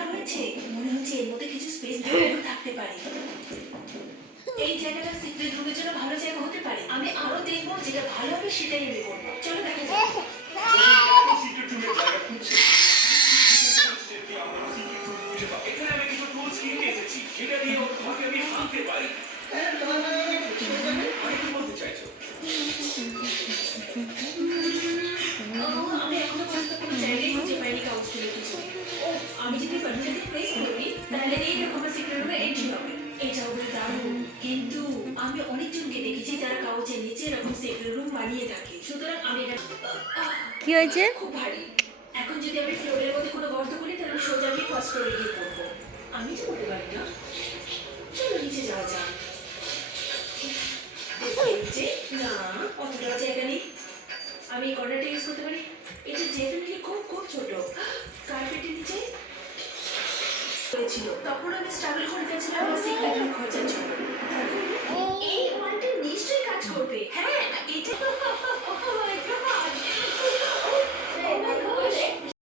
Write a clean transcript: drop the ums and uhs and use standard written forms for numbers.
ফাঁকা রয়েছে, মনে হচ্ছে এর মধ্যে কিছু স্পেস থাকতে পারে। এই জায়গাটা সিক্রেট রুমের জন্য ভালো জায়গা হতে পারে। আমি আরো দেখবো যেটা ভালো হবে সেটাই আমি করবো। চলো দেখা যাক। সিক্রেট রুমের জায়গা খুঁজছে। এখানে আমি কিছু টুলস কিনতে এসেছি, সেটা দিয়ে ওর ঘরকে আমি ভাঙতে পারি। আমি কি বলতে চাইছো? আমি এখনো পর্যন্ত কোনো জায়গায় খুঁজে পাইনি কাউন্সিলের কিছু। ও, আমি যদি বাটনটাকে প্রেস করি তাহলে এইরকম আমার সিক্রেট রুমে এন্ট্রি হবে। এটা হবে দারুণ, কিন্তু আমি অনেকজনকে দেখেছি যারা কাউচের নিচে এরকম সিক্রেট রুম বানিয়ে থাকে। সুতরাং আমি এটা কি হয়েছে? খুব ভারী। এখন যদি আমি ফ্লোরের মধ্যে কোনো গর্ত করি তাহলে সোজা আমি ফার্স্ট ফ্লোরে গিয়ে পড়বো। আমি তো করতে পারি না। চলো নিচে যাওয়া যাক। নিচে না, অতটা জায়গা নেই। আমি এই কর্নারটা ইউজ করতে পারি। এটা ডেফিনেটলি খুব খুব ছোট। কার্পেটের নিচে হয়েছিল, তখন আমি স্ট্রাগল করে গেছিলাম আমার সিক্রেট রুম খোঁজার জন্য।